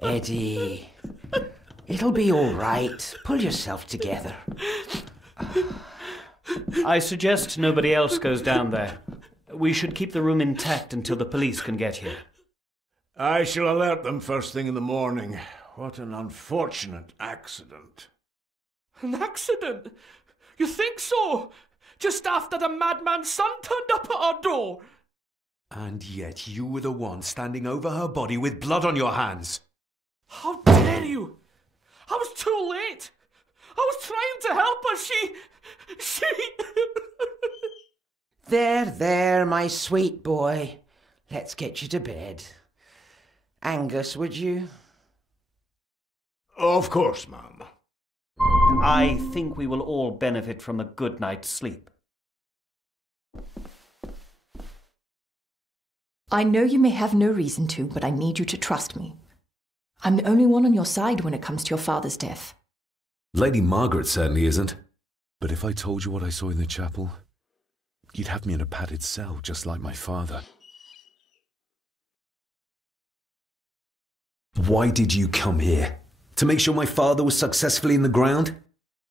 Eddie, it'll be all right. Pull yourself together. I suggest nobody else goes down there. We should keep the room intact until the police can get here. I shall alert them first thing in the morning. What an unfortunate accident. An accident? You think so? Just after the madman's son turned up at our door. And yet you were the one standing over her body with blood on your hands. How dare you? I was too late. I was trying to help her. She... There, my sweet boy. Let's get you to bed. Angus, would you? Of course, ma'am. I think we will all benefit from a good night's sleep. I know you may have no reason to, but I need you to trust me. I'm the only one on your side when it comes to your father's death. Lady Margaret certainly isn't. But if I told you what I saw in the chapel, you'd have me in a padded cell, just like my father. Why did you come here? To make sure my father was successfully in the ground?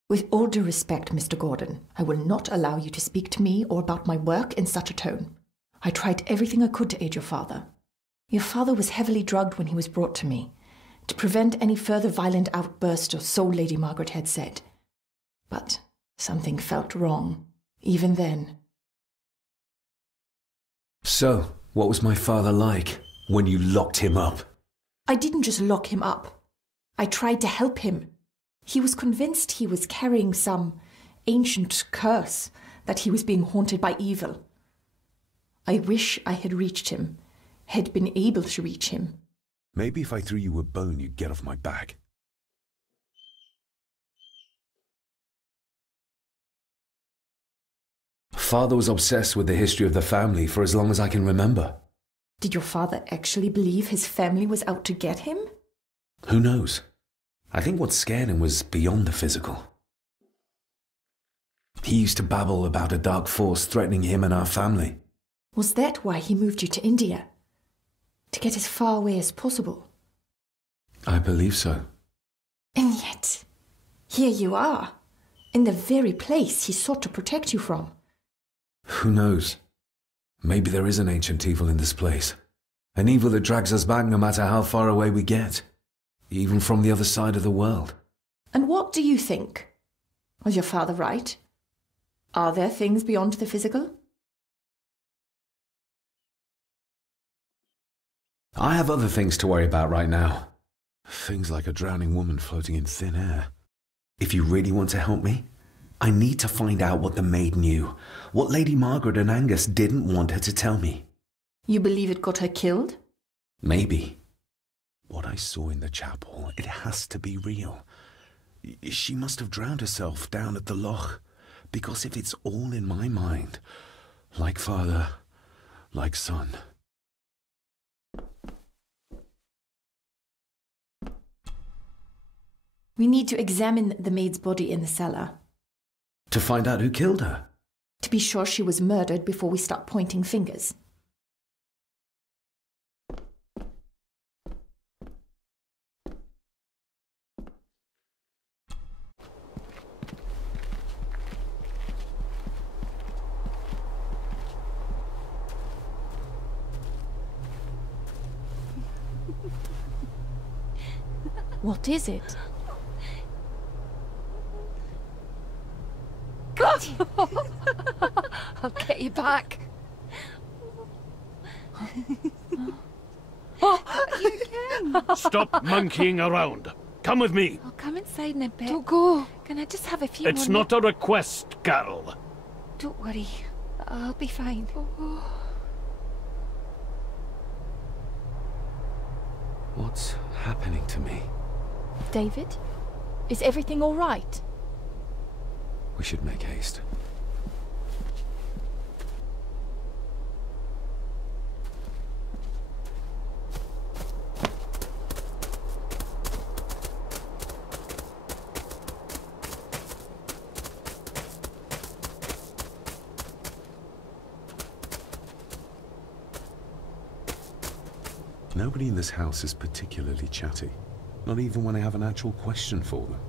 With all due respect, Mr. Gordon, I will not allow you to speak to me or about my work in such a tone. I tried everything I could to aid your father. Your father was heavily drugged when he was brought to me, to prevent any further violent outburst, or so Lady Margaret had said. But something felt wrong, even then. So, what was my father like when you locked him up? I didn't just lock him up. I tried to help him. He was convinced he was carrying some ancient curse, that he was being haunted by evil. I wish I had reached him, had been able to reach him. Maybe if I threw you a bone, you'd get off my back. Father was obsessed with the history of the family for as long as I can remember. Did your father actually believe his family was out to get him? Who knows? I think what scared him was beyond the physical. He used to babble about a dark force threatening him and our family. Was that why he moved you to India? To get as far away as possible? I believe so. And yet, here you are, in the very place he sought to protect you from. Who knows? Maybe there is an ancient evil in this place. An evil that drags us back no matter how far away we get. Even from the other side of the world. And what do you think? Was your father right? Are there things beyond the physical? I have other things to worry about right now. Things like a drowning woman floating in thin air. If you really want to help me, I need to find out what the maid knew. What Lady Margaret and Angus didn't want her to tell me. You believe it got her killed? Maybe. What I saw in the chapel, it has to be real. She must have drowned herself down at the loch. Because if it's all in my mind, like father, like son. We need to examine the maid's body in the cellar. To find out who killed her? To be sure she was murdered before we start pointing fingers. What is it? I'll get you back. You can. Stop monkeying around. Come with me. I'll come inside in a bit. Don't go. Can I just have a few more It's not a request, Carol. Don't worry. I'll be fine. What's happening to me? David? Is everything all right? We should make haste. Nobody in this house is particularly chatty. Not even when I have an actual question for them.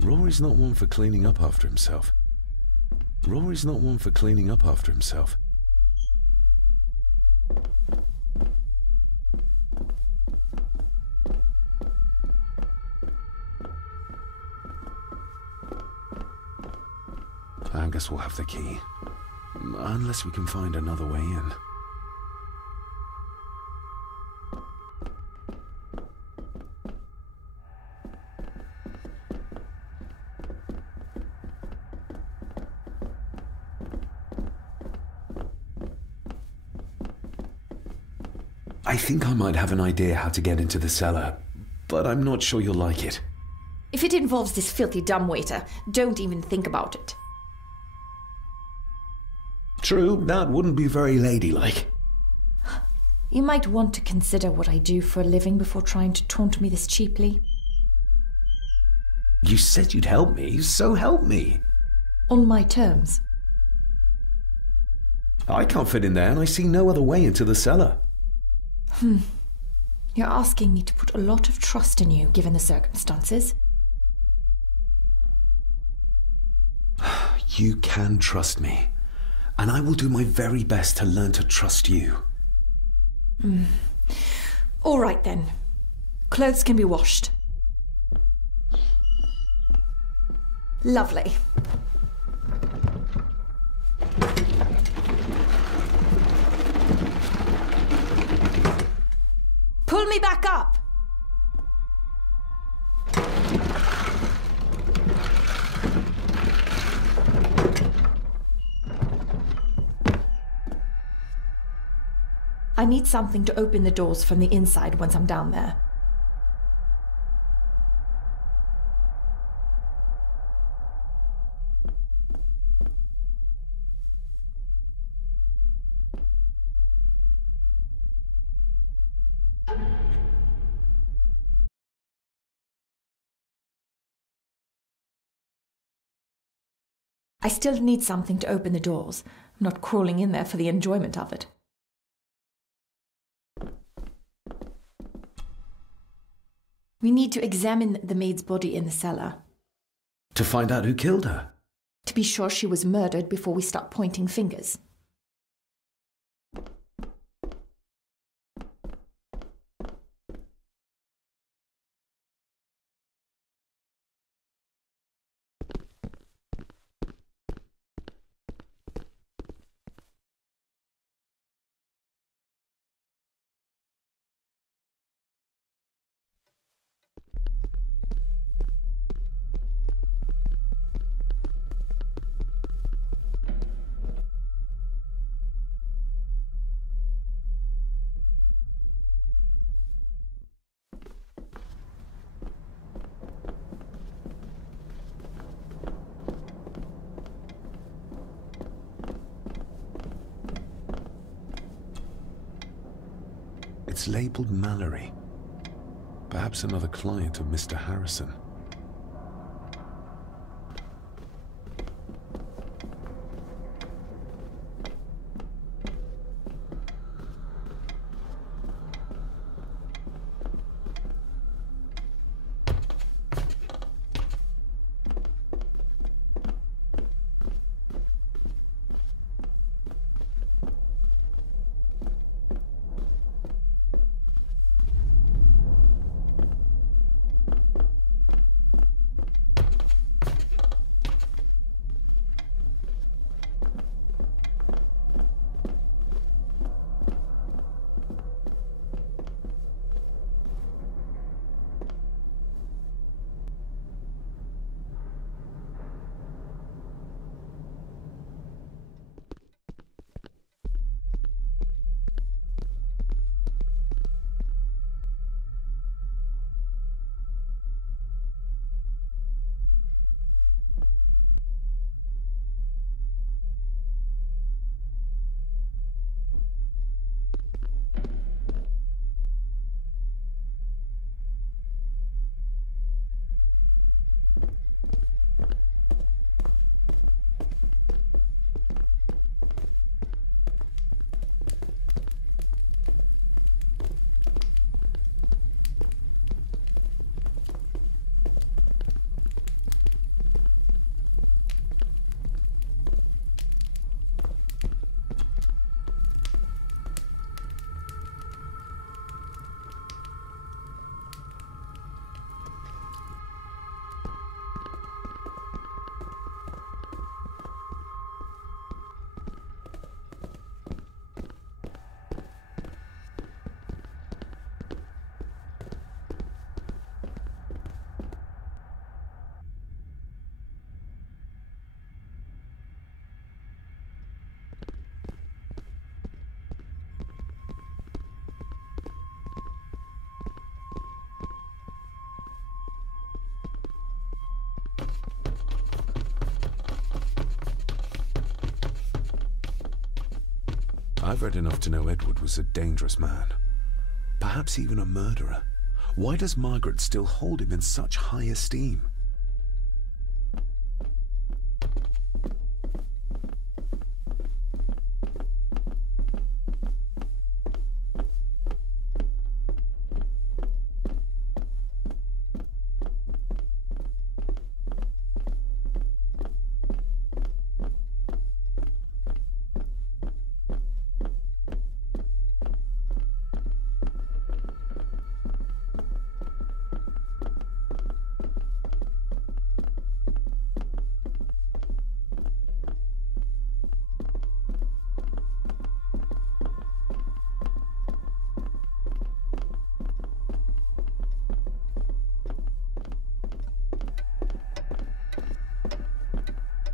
Rory's not one for cleaning up after himself. Rory's not one for cleaning up after himself. Angus will have the key. Unless we can find another way in. I think I might have an idea how to get into the cellar, but I'm not sure you'll like it. If it involves this filthy dumbwaiter, don't even think about it. True, that wouldn't be very ladylike. You might want to consider what I do for a living before trying to taunt me this cheaply. You said you'd help me, so help me. On my terms. I can't fit in there, and I see no other way into the cellar. You're asking me to put a lot of trust in you, given the circumstances. You can trust me, and I will do my very best to learn to trust you. All right then. Clothes can be washed. Lovely. Pull me back up! I need something to open the doors from the inside once I'm down there. I still need something to open the doors. I'm not crawling in there for the enjoyment of it. We need to examine the maid's body in the cellar. To find out who killed her? To be sure she was murdered before we start pointing fingers. It's labelled Mallory. Perhaps another client of Mr. Harrison. I've read enough to know Edward was a dangerous man. Perhaps even a murderer. Why does Margaret still hold him in such high esteem?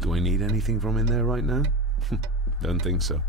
Do I need anything from in there right now? Don't think so.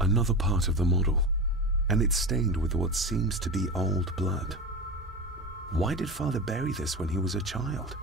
Another part of the model, and it's stained with what seems to be old blood. Why did Father bury this when he was a child?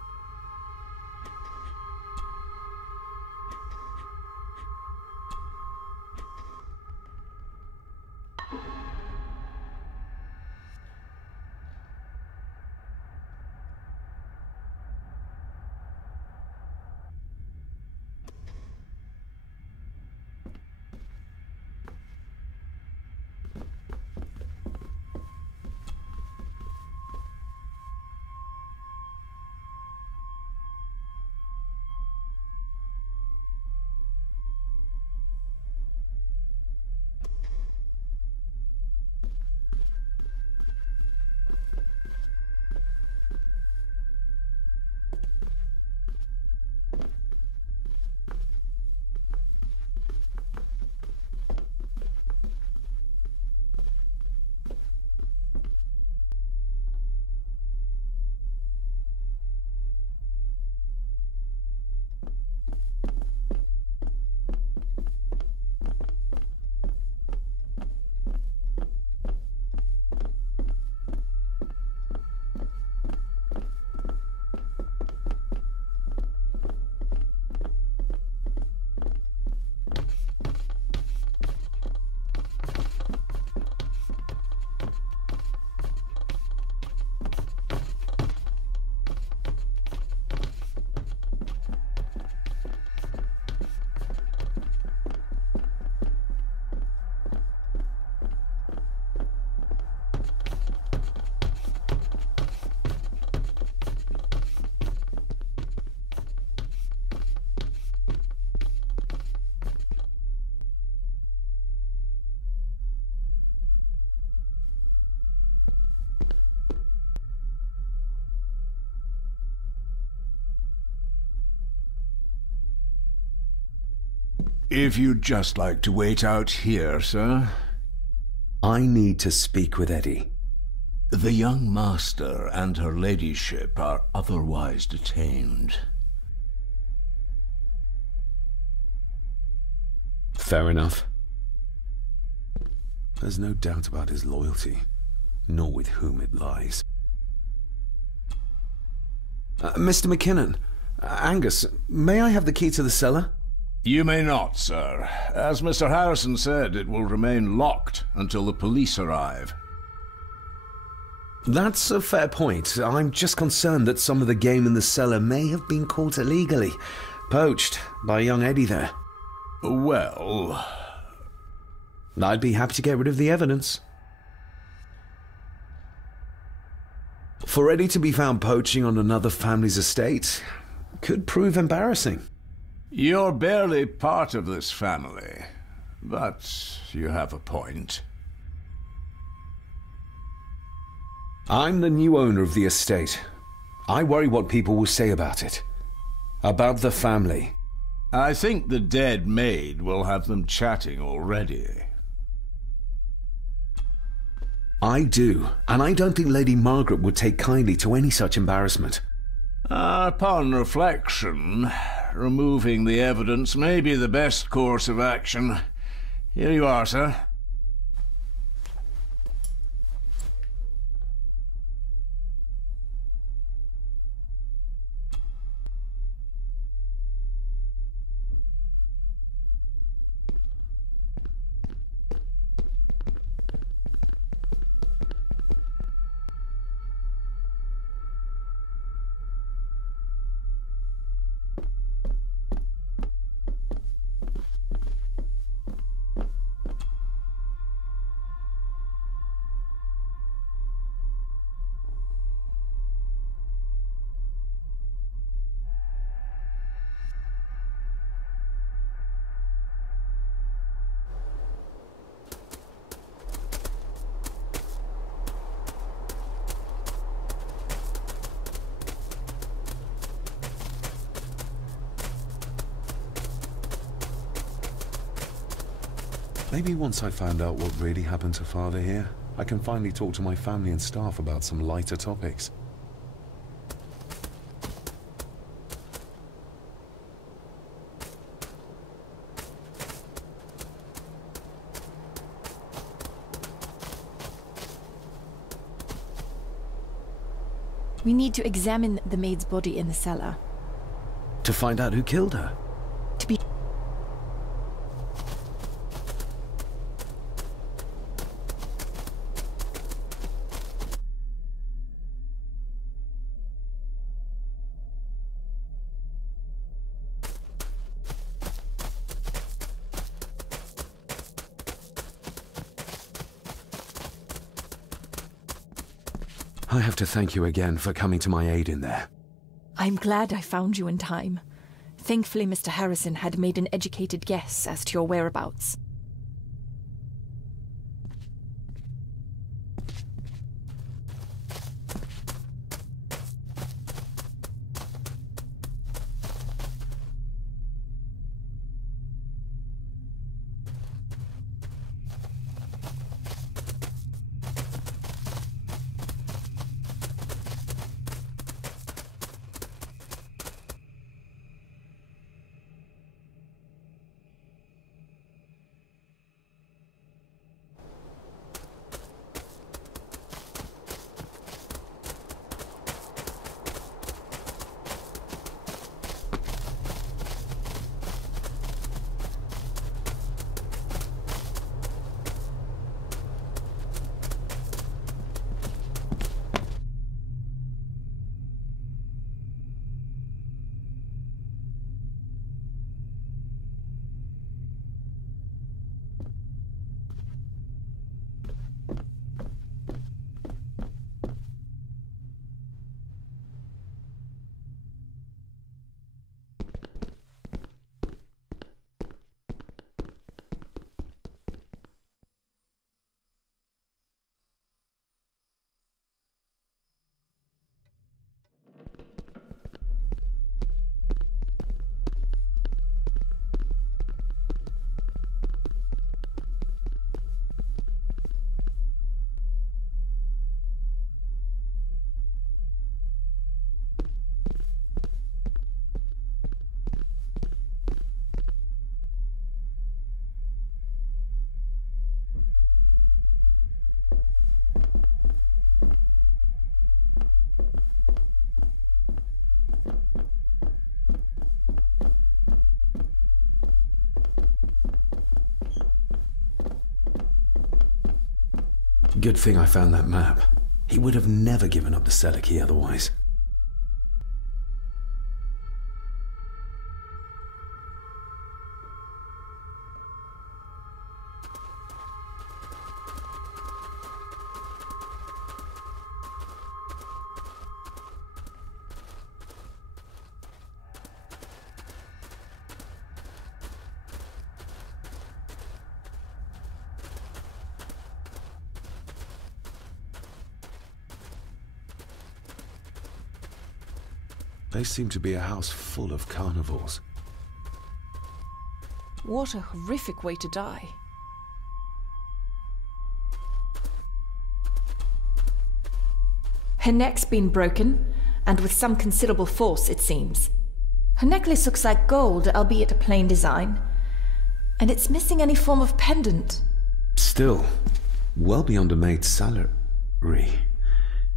If you'd just like to wait out here, sir. I need to speak with Eddie. The young master and her ladyship are otherwise detained. Fair enough. There's no doubt about his loyalty, nor with whom it lies. Mr. McKinnon, Angus, may I have the key to the cellar? You may not, sir. As Mr. Harrison said, it will remain locked until the police arrive. That's a fair point. I'm just concerned that some of the game in the cellar may have been caught illegally, poached by young Eddie there. Well, I'd be happy to get rid of the evidence. For Eddie to be found poaching on another family's estate could prove embarrassing. You're barely part of this family, but you have a point. I'm the new owner of the estate. I worry what people will say about it. About the family. I think the dead maid will have them chatting already. I do, and I don't think Lady Margaret would take kindly to any such embarrassment. Upon reflection, removing the evidence may be the best course of action. Here you are, sir. Maybe once I found out what really happened to Father here, I can finally talk to my family and staff about some lighter topics. We need to examine the maid's body in the cellar. To find out who killed her? To be... I have to thank you again for coming to my aid in there. I'm glad I found you in time. Thankfully, Mr. Harrison had made an educated guess as to your whereabouts. Good thing I found that map. He would have never given up the cellar key otherwise. They seem to be a house full of carnivores. What a horrific way to die. Her neck's been broken, and with some considerable force, it seems. Her necklace looks like gold, albeit a plain design. And it's missing any form of pendant. Still, well beyond a maid's salary.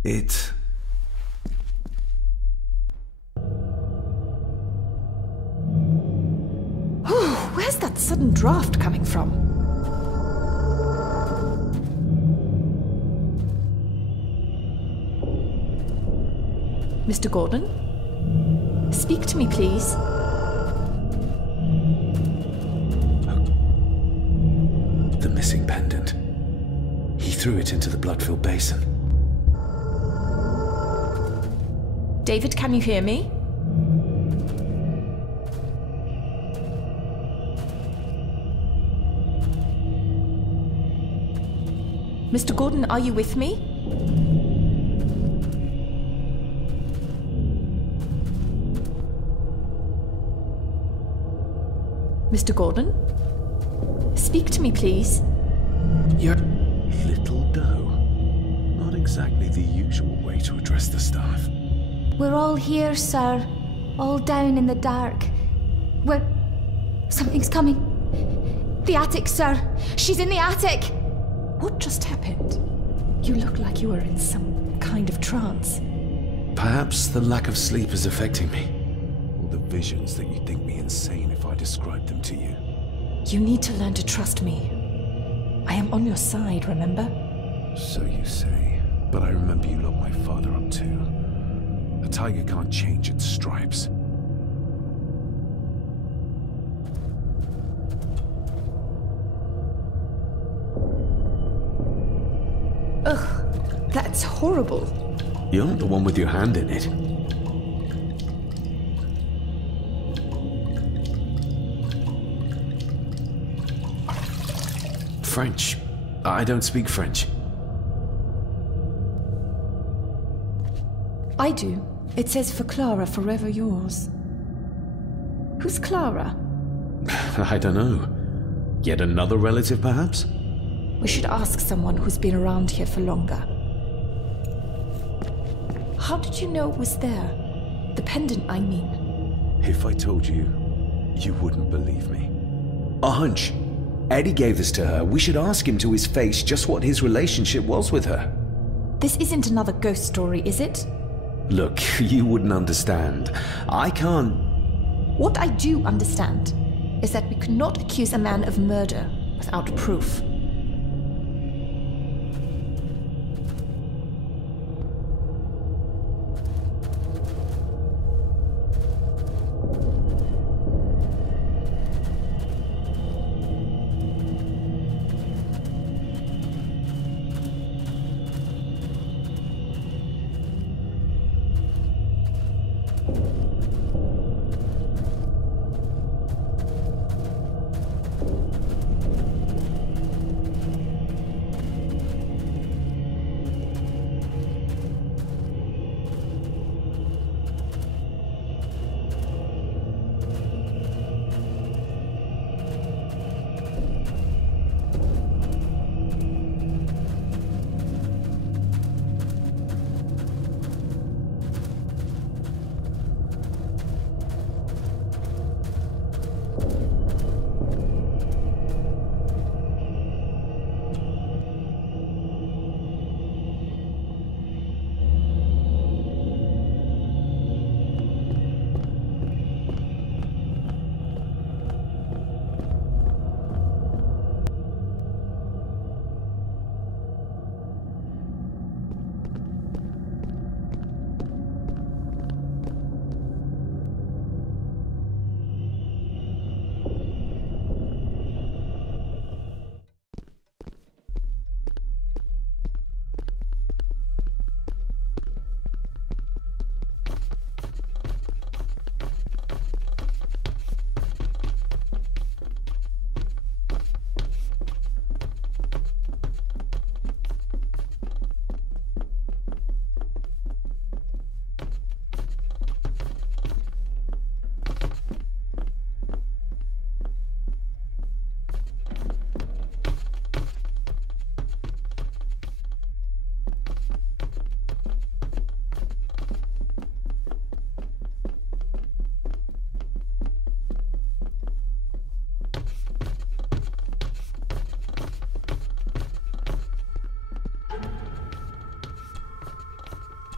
It... Where's that sudden draft coming from? Mr. Gordon? Speak to me, please. The missing pendant. He threw it into the blood-filled basin. David, can you hear me? Mr. Gordon, are you with me? Mr. Gordon? Speak to me, please. Your little doe. Not exactly the usual way to address the staff. We're all here, sir. All down in the dark. Something's coming. The attic, sir. She's in the attic. What just happened? You look like you were in some kind of trance. Perhaps the lack of sleep is affecting me. All the visions that you'd think me insane if I described them to you. You need to learn to trust me. I am on your side, remember? So you say, but I remember you locked my father up too. A tiger can't change its stripes. Ugh, that's horrible. You're not the one with your hand in it. French. I don't speak French. I do. It says for Clara, forever yours. Who's Clara? I don't know. Yet another relative, perhaps? We should ask someone who's been around here for longer. How did you know it was there? The pendant, I mean. If I told you, you wouldn't believe me. A hunch. Eddie gave this to her. We should ask him to his face just what his relationship was with her. This isn't another ghost story, is it? Look, you wouldn't understand. I can't... What I do understand is that we could not accuse a man of murder without proof.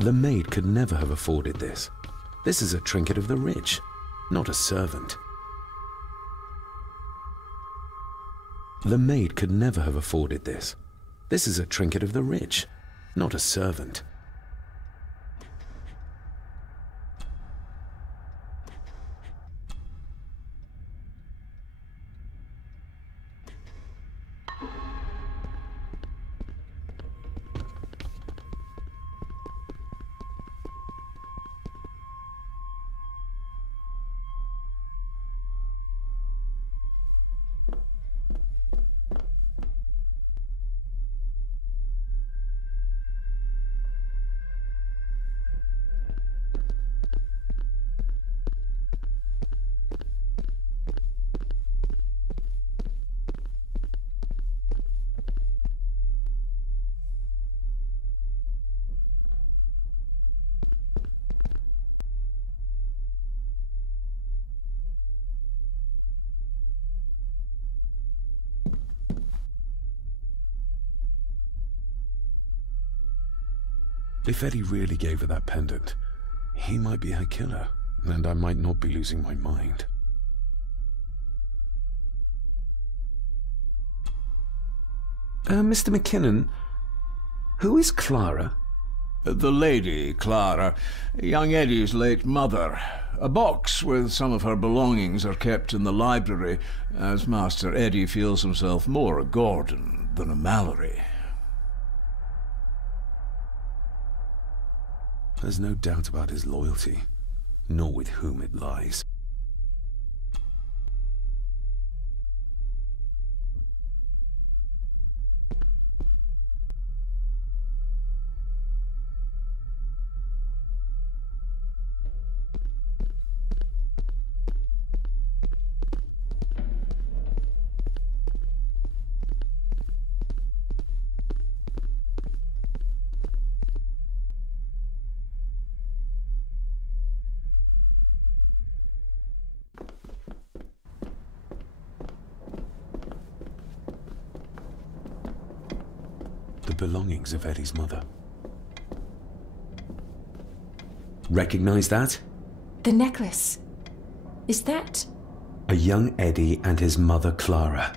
The maid could never have afforded this. This is a trinket of the rich, not a servant. The maid could never have afforded this. This is a trinket of the rich, not a servant. If Eddie really gave her that pendant, he might be her killer, and I might not be losing my mind. Mr. McKinnon, who is Clara? The lady, Clara, young Eddie's late mother. A box with some of her belongings are kept in the library, as Master Eddie feels himself more a Gordon than a Mallory. There's no doubt about his loyalty, nor with whom it lies. The belongings of Eddie's mother. Recognize that? The necklace. Is that... A young Eddie and his mother Clara.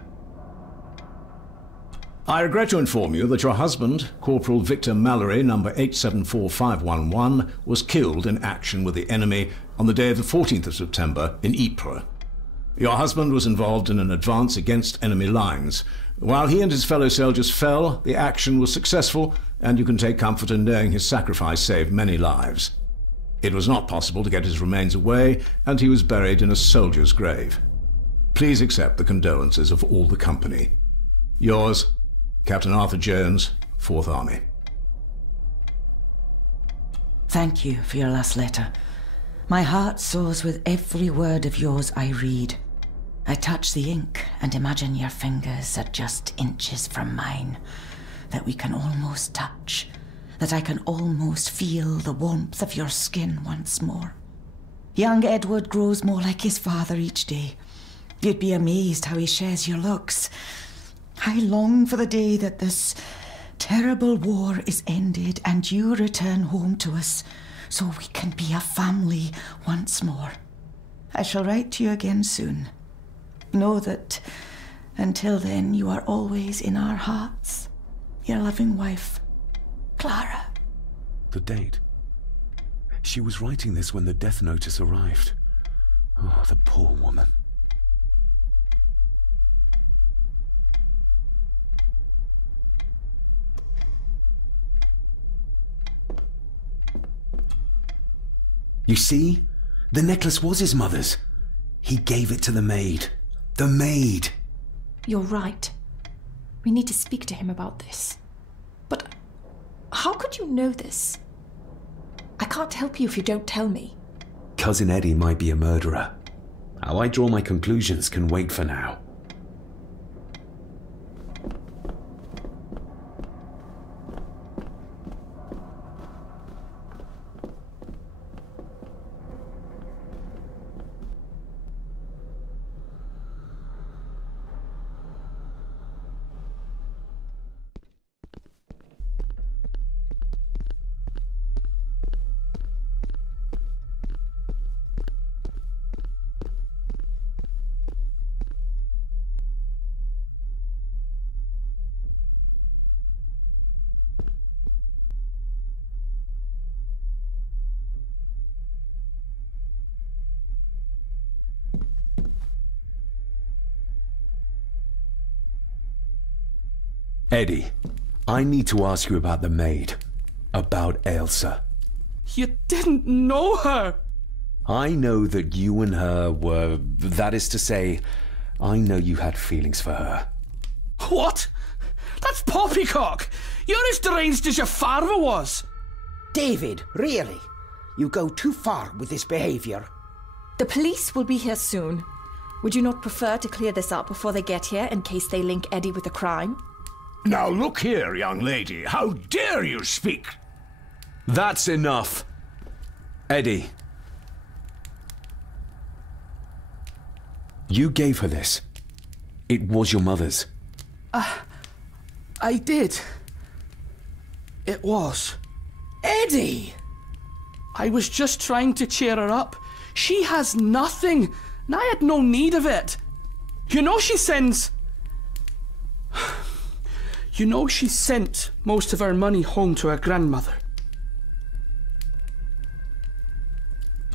I regret to inform you that your husband, Corporal Victor Mallory, number 874511, was killed in action with the enemy on the day of the 14th of September in Ypres. Your husband was involved in an advance against enemy lines. While he and his fellow soldiers fell, the action was successful, and you can take comfort in knowing his sacrifice saved many lives. It was not possible to get his remains away, and he was buried in a soldier's grave. Please accept the condolences of all the company. Yours, Captain Arthur Jones, 4th Army. Thank you for your last letter. My heart soars with every word of yours I read. I touch the ink and imagine your fingers are just inches from mine, that we can almost touch, that I can almost feel the warmth of your skin once more. Young Edward grows more like his father each day. You'd be amazed how he shares your looks. I long for the day that this terrible war is ended and you return home to us, so we can be a family once more. I shall write to you again soon. Know that until then you are always in our hearts. Your loving wife, Clara. The date. She was writing this when the death notice arrived. Oh, the poor woman. You see? The necklace was his mother's. He gave it to the maid. The maid! You're right. We need to speak to him about this. But how could you know this? I can't help you if you don't tell me. Cousin Eddie might be a murderer. How I draw my conclusions can wait for now. Eddie, I need to ask you about the maid. About Elsa. You didn't know her! I know that you and her were... That is to say, I know you had feelings for her. What? That's poppycock! You're as deranged as your father was! David, really? You go too far with this behaviour. The police will be here soon. Would you not prefer to clear this up before they get here in case they link Eddie with the crime? Now look here, young lady. How dare you speak? That's enough. Eddie. You gave her this. It was your mother's. I did. It was. Eddie! I was just trying to cheer her up. She has nothing, and I had no need of it. You know she sends... You know she sent most of her money home to her grandmother.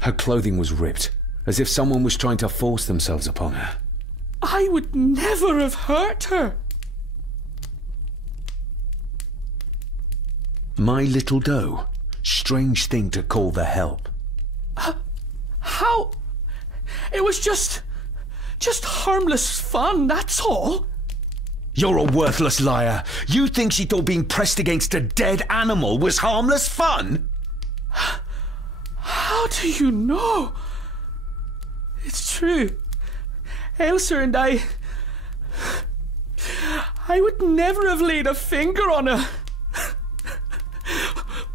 Her clothing was ripped, as if someone was trying to force themselves upon her. I would never have hurt her. My little doe. Strange thing to call the help. How? It was just harmless fun, that's all. You're a worthless liar. You think she thought being pressed against a dead animal was harmless fun? How do you know? It's true. Elsa and I would never have laid a finger on her.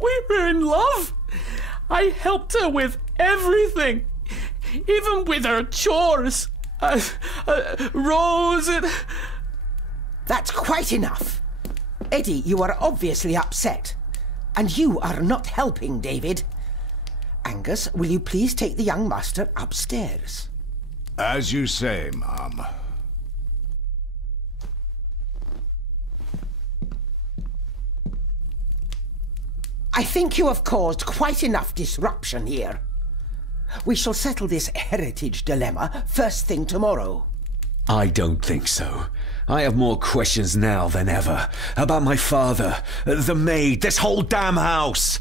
We were in love. I helped her with everything, even with her chores. Rose and... That's quite enough. Eddie, you are obviously upset. And you are not helping, David. Angus, will you please take the young master upstairs? As you say, ma'am. I think you have caused quite enough disruption here. We shall settle this heritage dilemma first thing tomorrow. I don't think so. I have more questions now than ever. About my father, the maid, this whole damn house.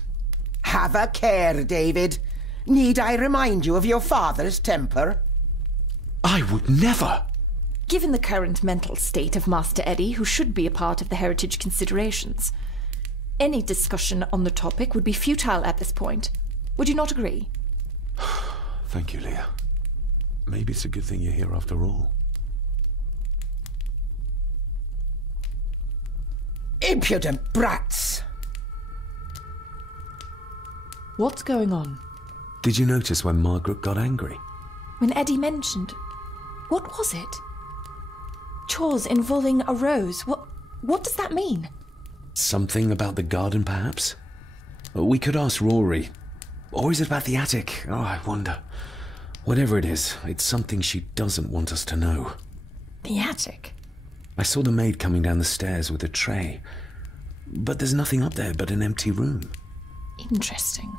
Have a care, David. Need I remind you of your father's temper? I would never. Given the current mental state of Master Eddie, who should be a part of the heritage considerations, any discussion on the topic would be futile at this point. Would you not agree? Thank you, Leah. Maybe it's a good thing you're here after all. Impudent brats! What's going on? Did you notice when Margaret got angry? When Eddie mentioned... What was it? Chores involving a rose. What does that mean? Something about the garden, perhaps? We could ask Rory. Or is it about the attic? Oh, I wonder. Whatever it is, it's something she doesn't want us to know. The attic? I saw the maid coming down the stairs with a tray. But there's nothing up there but an empty room. Interesting.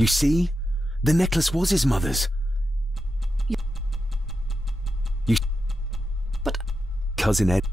You see? The necklace was his mother's. You... But... Cousin Ed...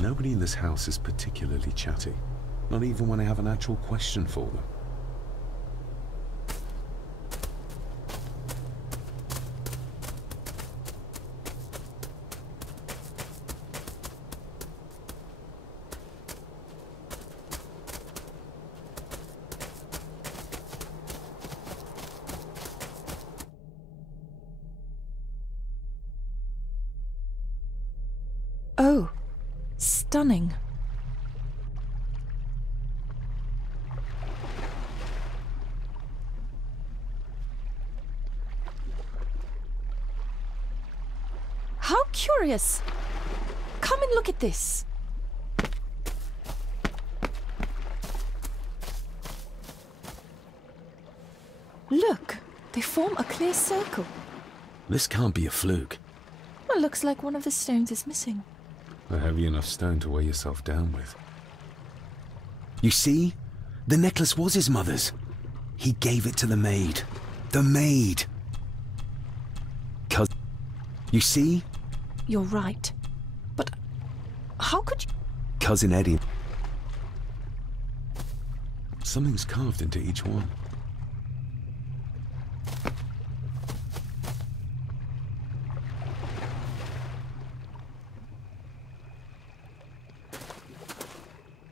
Nobody in this house is particularly chatty, not even when I have an actual question for them. Oh. Stunning. How curious. Come and look at this. Look, they form a clear circle. This can't be a fluke. Well, looks like one of the stones is missing. A heavy enough stone to weigh yourself down with. You see? The necklace was his mother's. He gave it to the maid. The maid! You see? You're right. But how could you... Cousin Eddie. Something's carved into each one.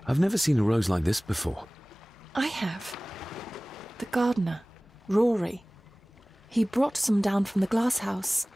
I've never seen a rose like this before. I have. The gardener, Rory. He brought some down from the glass house.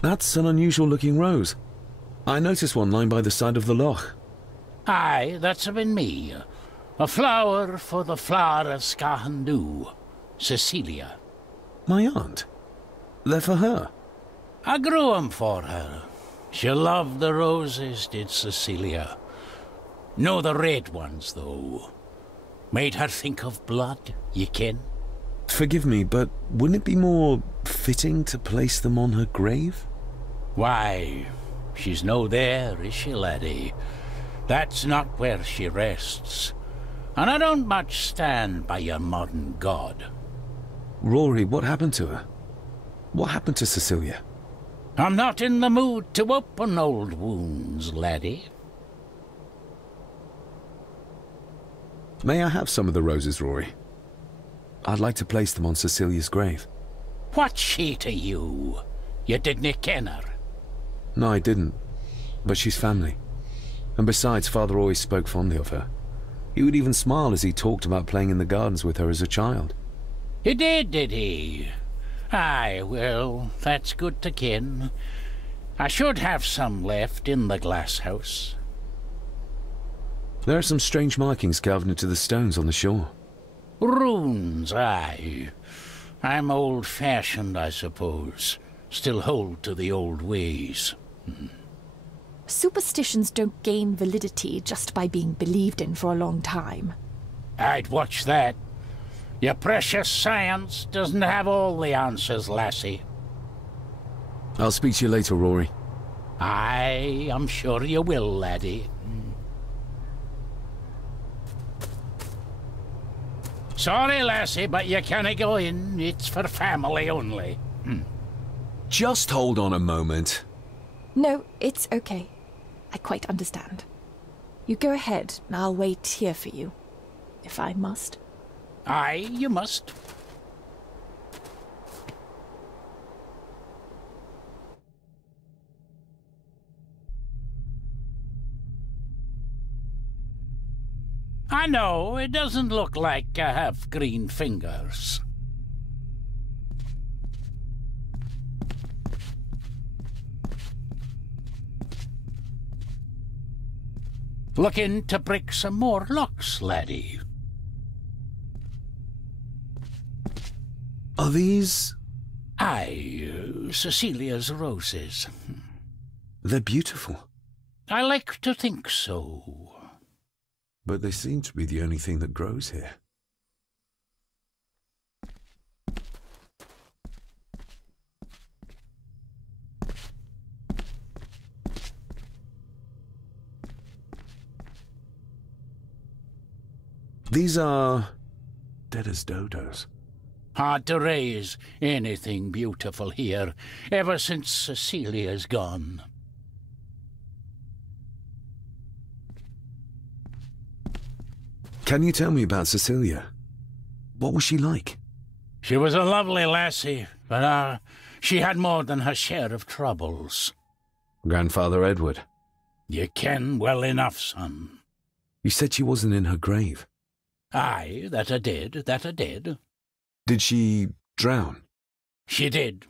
That's an unusual-looking rose. I noticed one lying by the side of the loch. Aye, that's been me. A flower for the flower of Scahandoo, Cecilia. My aunt? They're for her? I grew 'em for her. She loved the roses, did Cecilia. No the red ones, though. Made her think of blood, ye ken. Forgive me, but wouldn't it be more fitting to place them on her grave? Why, she's no there, is she, laddie? That's not where she rests. And I don't much stand by your modern god. Rory, what happened to her? What happened to Cecilia? I'm not in the mood to open old wounds, laddie. May I have some of the roses, Rory? I'd like to place them on Cecilia's grave. What's she to you? You didn't ken her? No, I didn't. But she's family. And besides, Father always spoke fondly of her. He would even smile as he talked about playing in the gardens with her as a child. He did he? Aye, well, that's good to ken. I should have some left in the glass house. There are some strange markings carved into the stones on the shore. Runes, aye. I'm old-fashioned, I suppose. Still hold to the old ways. Superstitions don't gain validity just by being believed in for a long time. I'd watch that. Your precious science doesn't have all the answers, lassie. I'll speak to you later, Rory. Aye, I'm sure you will, laddie. Sorry, lassie, but you can't go in. It's for family only. Just hold on a moment. No, it's okay. I quite understand. You go ahead, and I'll wait here for you, if I must. Aye, you must. I know, it doesn't look like I have green fingers. Looking to break some more locks, laddie. Are these... Aye, Cecilia's roses. They're beautiful. I like to think so. But they seem to be the only thing that grows here. These are... dead as dodos. Hard to raise anything beautiful here, ever since Cecilia's gone. Can you tell me about Cecilia? What was she like? She was a lovely lassie, but she had more than her share of troubles. Grandfather Edward. You ken well enough, son. You said she wasn't in her grave. Aye, that I did. Did she drown? She did.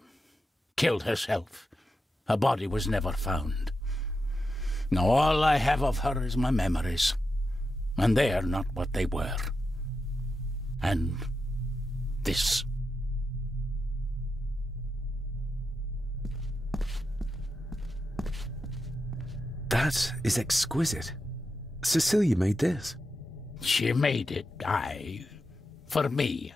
Killed herself. Her body was never found. Now all I have of her is my memories. And they're not what they were. And this. That is exquisite. Cecilia made this. She made it, aye. For me.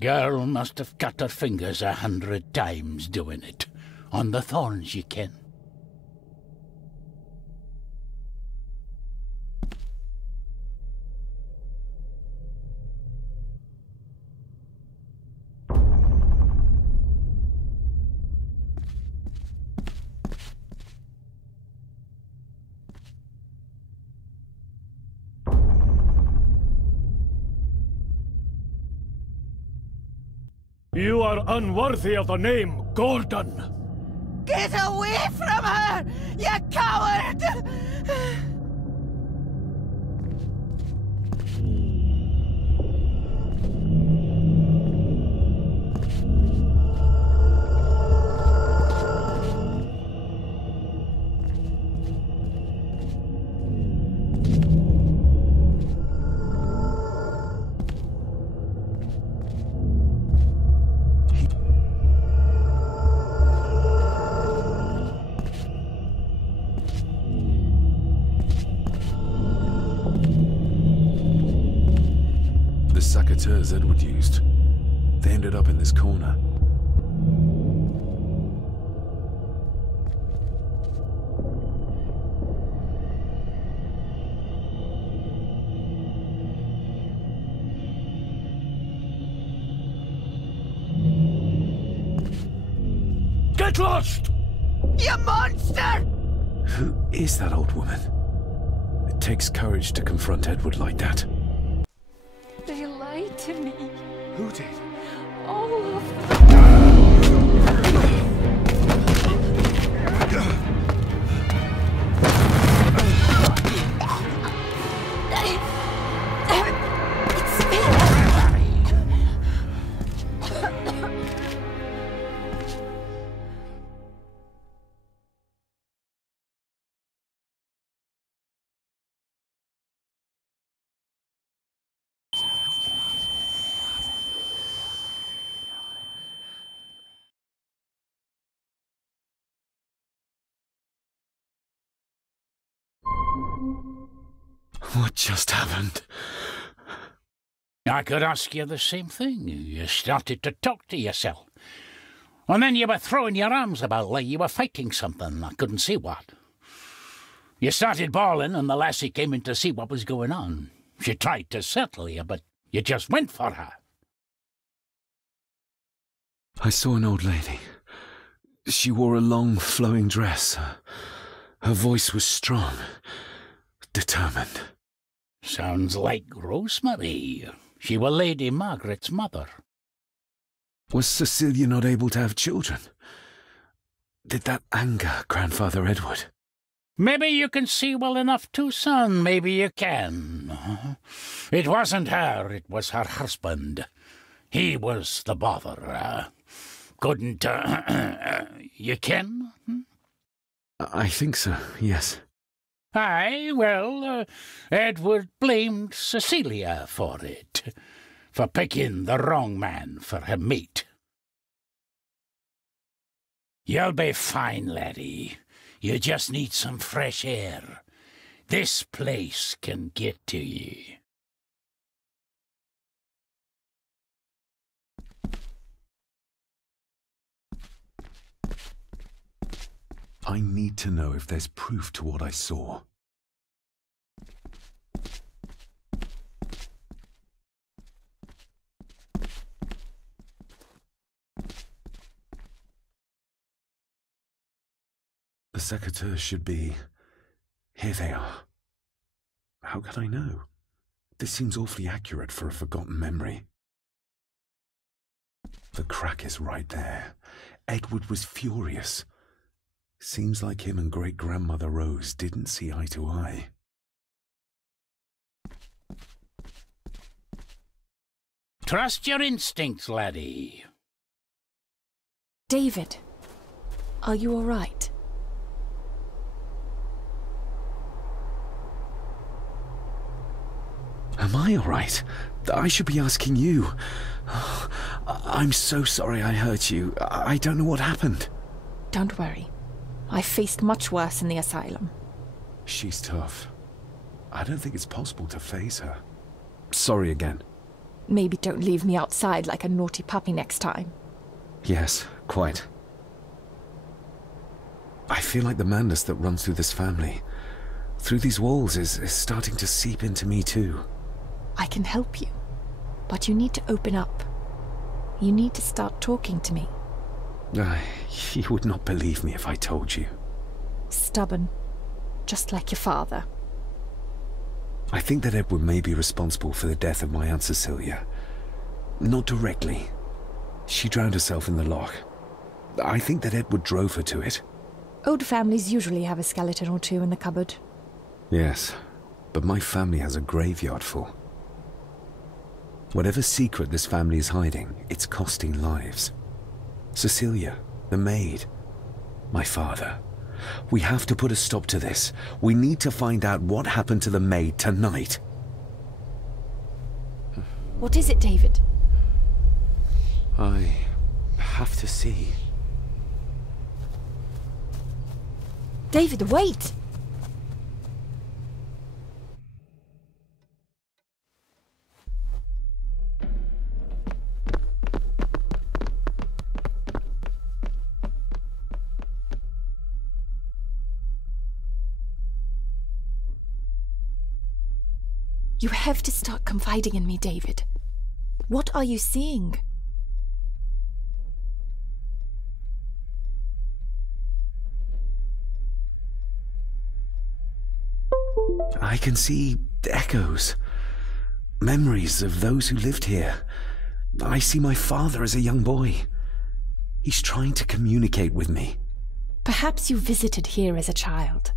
Girl must have cut her fingers 100 times doing it. On the thorns, ye ken. You are unworthy of the name Gordon. Get away from her, you coward! Saboteurs Edward used. They ended up in this corner. Get lost! You monster! Who is that old woman? It takes courage to confront Edward like that. They lied to me. Who did? All of them. What just happened? I could ask you the same thing. You started to talk to yourself. And then you were throwing your arms about like you were fighting something. I couldn't see what. You started bawling and the lassie came in to see what was going on. She tried to settle you, but you just went for her. I saw an old lady. She wore a long, flowing dress. Her voice was strong, determined. Sounds like Rosemary. She was Lady Margaret's mother. Was Cecilia not able to have children? Did that anger Grandfather Edward? Maybe you can see well enough too, son. Maybe you can. It wasn't her, it was her husband. He was the bother. Couldn't, you ken? I think so, yes. Aye, well, Edward blamed Cecilia for it, for picking the wrong man for her mate. You'll be fine, laddie. You just need some fresh air. This place can get to ye. I need to know if there's proof to what I saw. The secateurs should be... Here they are. How could I know? This seems awfully accurate for a forgotten memory. The crack is right there. Edward was furious. Seems like him and great-grandmother Rose didn't see eye to eye. Trust your instincts, laddie. David, are you all right? Am I all right? I should be asking you. I'm so sorry I hurt you. I don't know what happened. Don't worry. I faced much worse in the asylum. She's tough. I don't think it's possible to face her. Sorry again. Maybe don't leave me outside like a naughty puppy next time. Yes, quite. I feel like the madness that runs through this family, through these walls, is starting to seep into me too. I can help you, but you need to open up. You need to start talking to me. You would not believe me if I told you. Stubborn, just like your father. I think that Edward may be responsible for the death of my Aunt Cecilia. Not directly. She drowned herself in the loch. I think that Edward drove her to it. Old families usually have a skeleton or two in the cupboard. Yes, but my family has a graveyard full. Whatever secret this family is hiding, it's costing lives. Cecilia, the maid, my father. We have to put a stop to this. We need to find out what happened to the maid tonight. What is it, David? I have to see. David, wait! You have to start confiding in me, David. What are you seeing? I can see echoes, memories of those who lived here. I see my father as a young boy. He's trying to communicate with me. Perhaps you visited here as a child.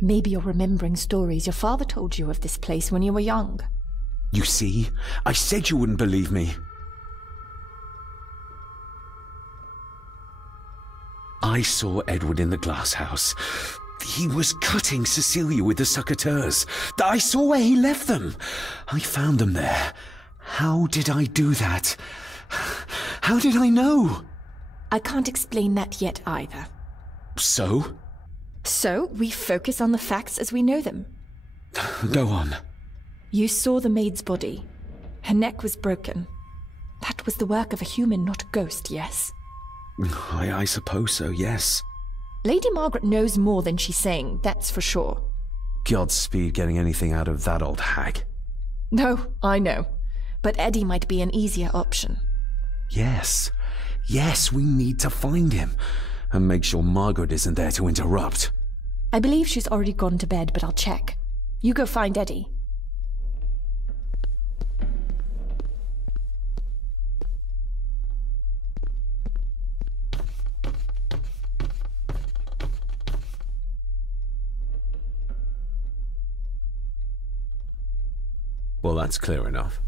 Maybe you're remembering stories your father told you of this place when you were young. You see? I said you wouldn't believe me. I saw Edward in the glass house. He was cutting Cecilia with the succateurs. I saw where he left them. I found them there. How did I do that? How did I know? I can't explain that yet either. So? So, we focus on the facts as we know them. Go on. You saw the maid's body. Her neck was broken. That was the work of a human, not a ghost, yes? I suppose so, yes. Lady Margaret knows more than she's saying, that's for sure. Godspeed getting anything out of that old hag. No, I know. But Eddie might be an easier option. Yes. Yes, we need to find him. And make sure Margaret isn't there to interrupt. I believe she's already gone to bed, but I'll check. You go find Eddie. Well, that's clear enough.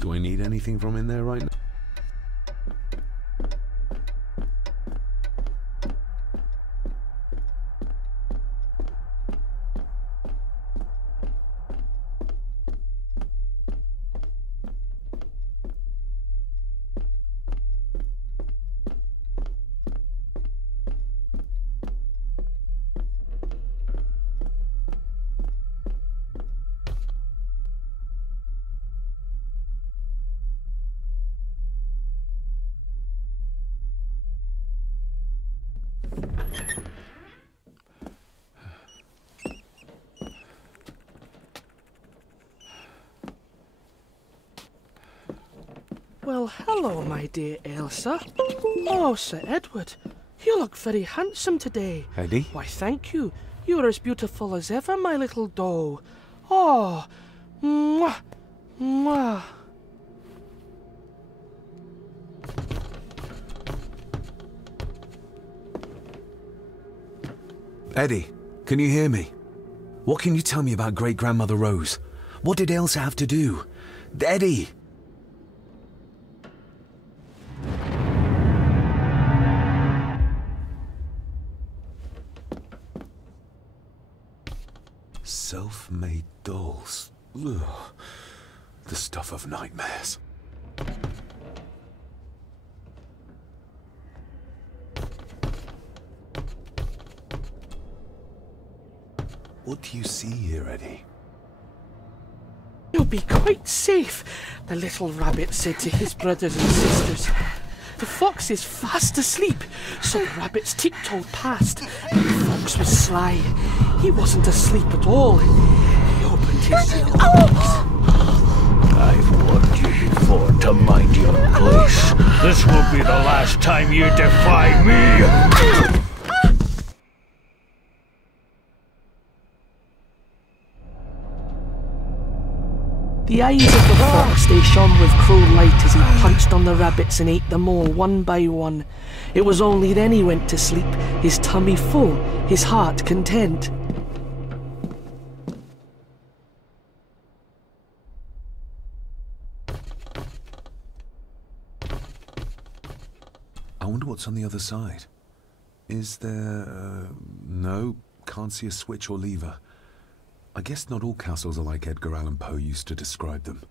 Do I need anything from in there right now? Well, hello, my dear Elsa. Oh, Sir Edward, you look very handsome today. Eddie? Why, thank you. You're as beautiful as ever, my little doe. Oh, mwah, mwah. Eddie, can you hear me? What can you tell me about great-grandmother Rose? What did Elsa have to do? Eddie! Self-made dolls. Ugh. The stuff of nightmares. What do you see here, Eddie? You'll be quite safe, the little rabbit said to his brothers and sisters. The fox is fast asleep, so the rabbits tiptoed past. And the fox was sly. He wasn't asleep at all. He opened his yellow eyes. I've warned you before to mind your place. This will be the last time you defy me. The eyes of the fox, they shone with cruel light as he punched on the rabbits and ate them all one by one. It was only then he went to sleep, his tummy full, his heart content. I wonder what's on the other side. Is there... no, can't see a switch or lever. I guess not all castles are like Edgar Allan Poe used to describe them.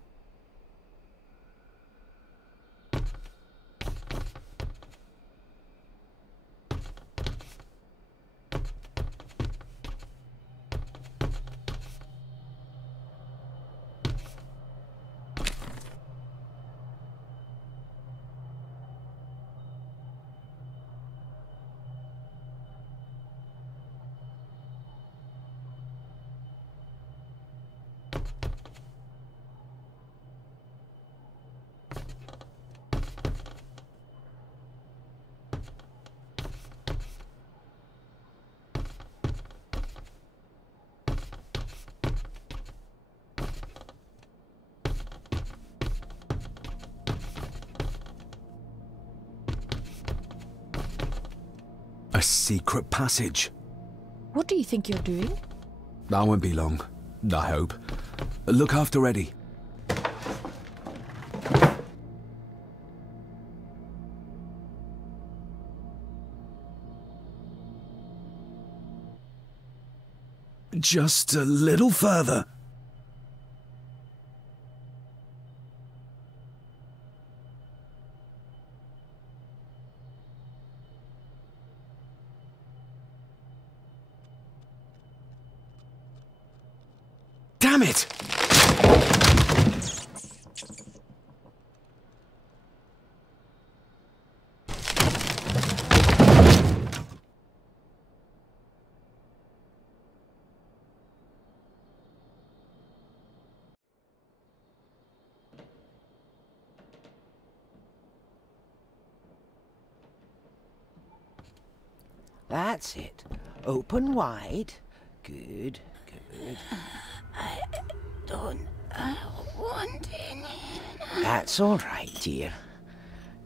secret passage. What do you think you're doing? That won't be long, I hope. Look after Eddie. Just a little further. Damn it! That's it. Open wide. Good, good. I don't want any. That's all right, dear.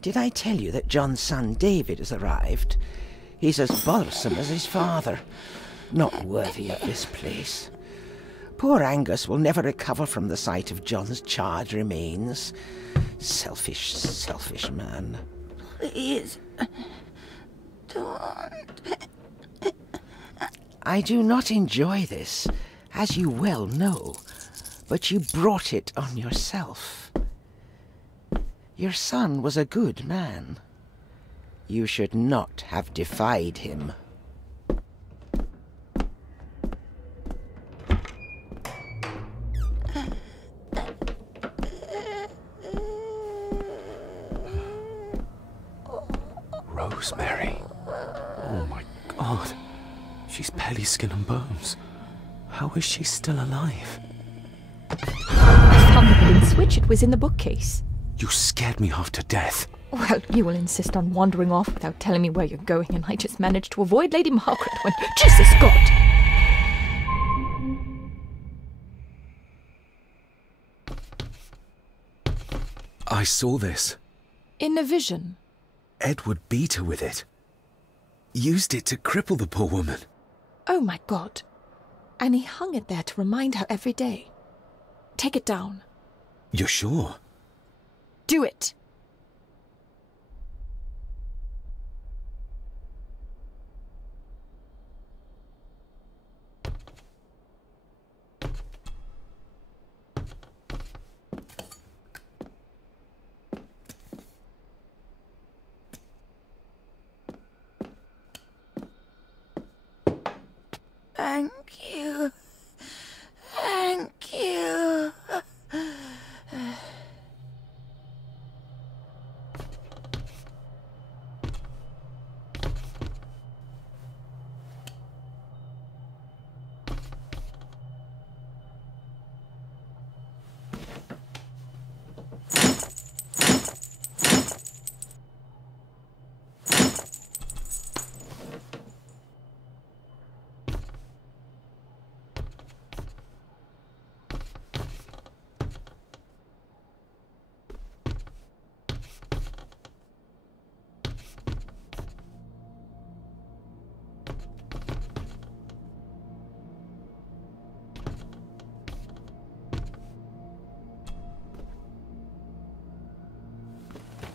Did I tell you that John's son David has arrived? He's as bothersome as his father. Not worthy of this place. Poor Angus will never recover from the sight of John's charred remains. Selfish, selfish man. Please, don't. I do not enjoy this, as you well know, but you brought it on yourself. Your son was a good man. You should not have defied him. Rosemary. Oh my God. She's barely skin and bones. How is she still alive? I found the hidden switch. It was in the bookcase. You scared me half to death. Well, you will insist on wandering off without telling me where you're going, and I just managed to avoid Lady Margaret when... Jesus God! I saw this. In a vision. Edward beat her with it. Used it to cripple the poor woman. Oh my God. And he hung it there to remind her every day. Take it down. You're sure? Do it! Thank you. Thank you.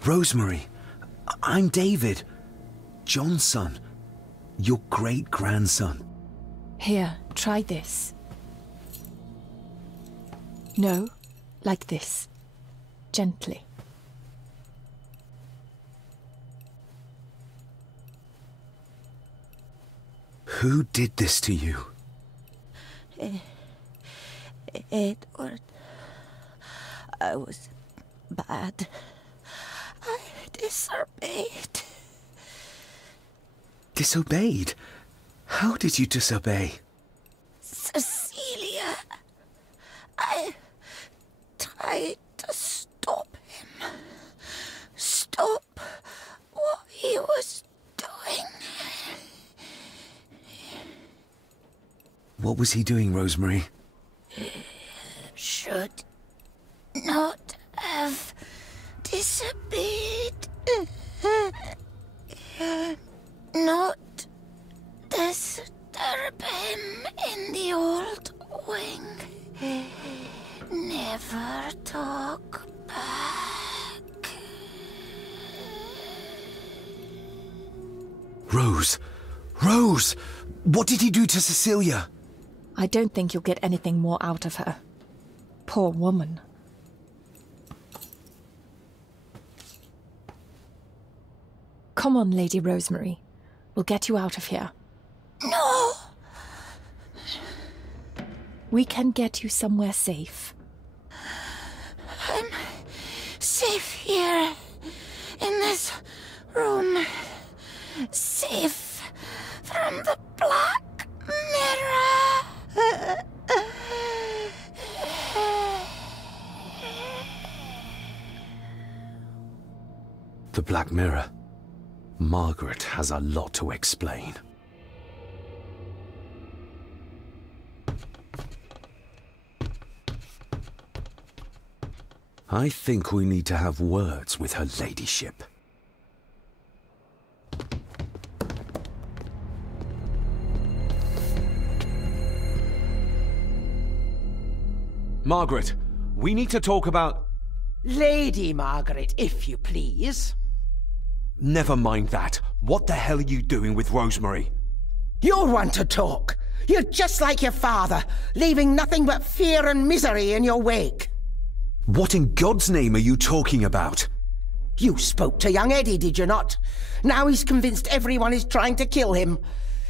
Rosemary, I'm David. John's son. Your great-grandson. Here, try this. No, like this. Gently. Who did this to you? Edward. I was bad. I disobeyed. Disobeyed? How did you disobey? Cecilia. I tried to stop him. Stop what he was doing. What was he doing, Rosemary? Should not have disobeyed. Not Rose! Rose! What did he do to Cecilia? I don't think you'll get anything more out of her. Poor woman. Come on, Lady Rosemary. We'll get you out of here. No! We can get you somewhere safe. I'm safe here, in this room. Safe from the Black Mirror. The Black Mirror. Margaret has a lot to explain. I think we need to have words with her ladyship. Margaret, we need to talk about... Lady Margaret, if you please. Never mind that. What the hell are you doing with Rosemary? You're one to talk. You're just like your father, leaving nothing but fear and misery in your wake. What in God's name are you talking about? You spoke to young Eddie, did you not? Now he's convinced everyone is trying to kill him.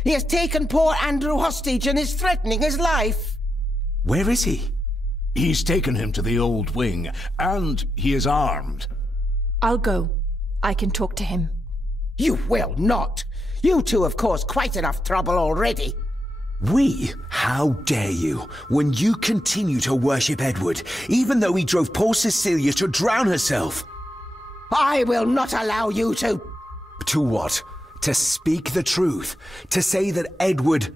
He has taken poor Andrew hostage and is threatening his life. Where is he? He's taken him to the old wing, and he is armed. I'll go. I can talk to him. You will not. You two have caused quite enough trouble already. We? How dare you, when you continue to worship Edward, even though he drove poor Cecilia to drown herself? I will not allow you to... To what? To speak the truth? To say that Edward...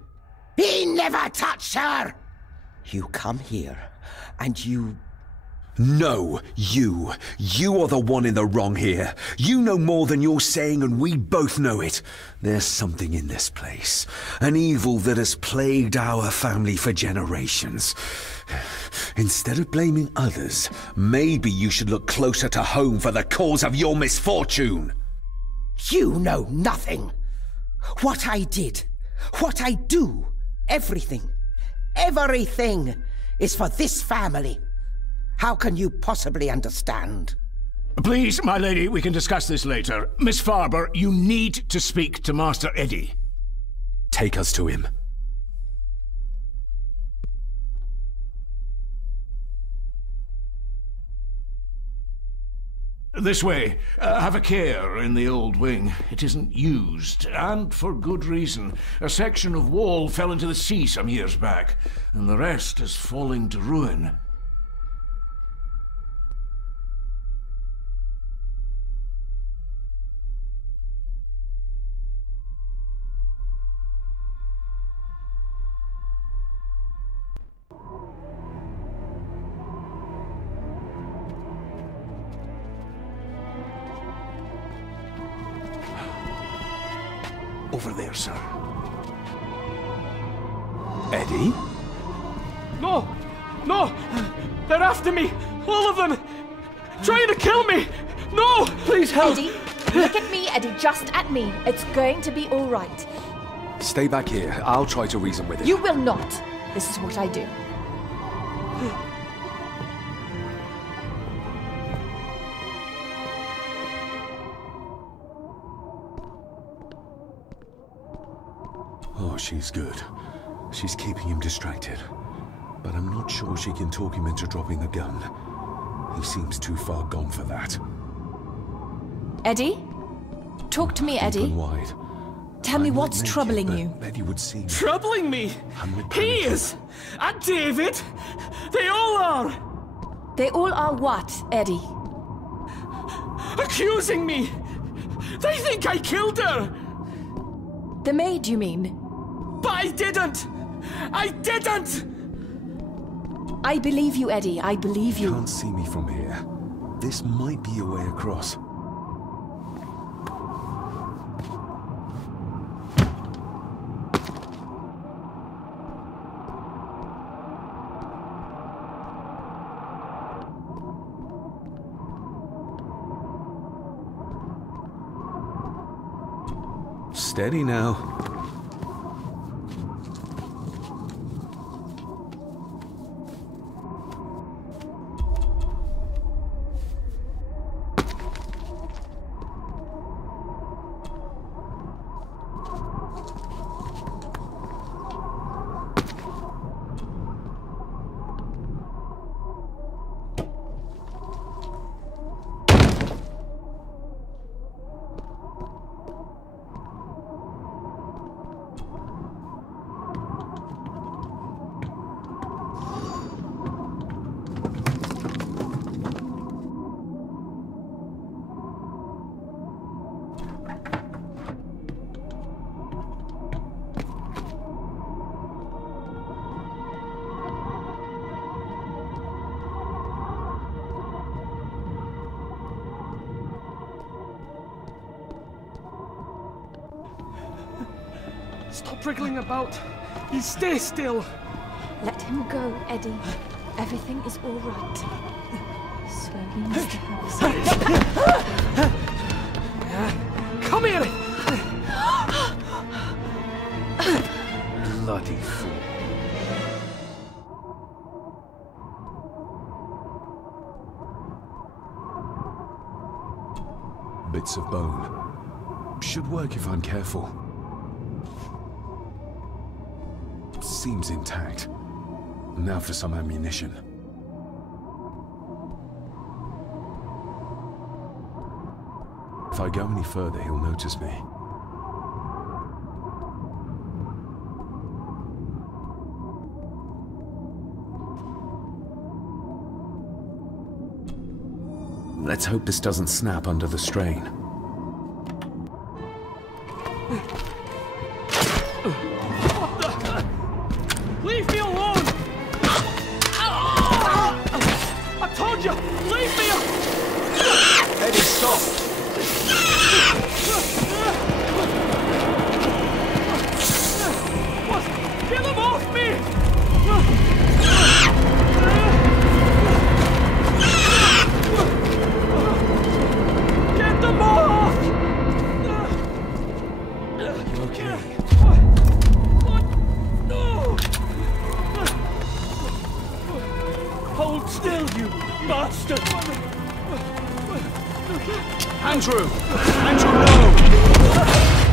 He never touched her! You come here, and you... No, you. You are the one in the wrong here. You know more than you're saying, and we both know it. There's something in this place. An evil that has plagued our family for generations. Instead of blaming others, maybe you should look closer to home for the cause of your misfortune. You know nothing. What I did, what I do, everything is for this family. How can you possibly understand? Please, my lady, we can discuss this later. Miss Farber, you need to speak to Master Eddie. Take us to him. This way. Have a care in the old wing. It isn't used, and for good reason. A section of wall fell into the sea some years back, and the rest is falling to ruin. Over there, sir. Eddie? No! No! They're after me! All of them! Trying to kill me! No! Please help! Eddie, look at me, Eddie, just at me. It's going to be all right. Stay back here. I'll try to reason with him. You will not. This is what I do. Oh, she's good. She's keeping him distracted. But I'm not sure she can talk him into dropping the gun. He seems too far gone for that. Eddie? Talk to me, Eddie. Open wide. Tell me what's troubling you. Eddie would see me. Troubling me? He is! And David! They all are! They all are what, Eddie? Accusing me! They think I killed her! The maid, you mean? But I didn't! I didn't! I believe you, Eddie. I believe you. You can't see me from here. This might be a way across. Steady now. Stop wriggling about. You stay still. Let him go, Eddie. Everything is all right. Slowly, Mr. Harrison. Come here! Bloody fool. Bits of bone. Should work if I'm careful. Seems intact. Now for some ammunition. If I go any further, he'll notice me. Let's hope this doesn't snap under the strain. Leave me alone! I told you! Leave me alone! Eddie, stop! What? Get them off me! Get them off! You okay? Hold still, you bastard! Andrew! Andrew, no!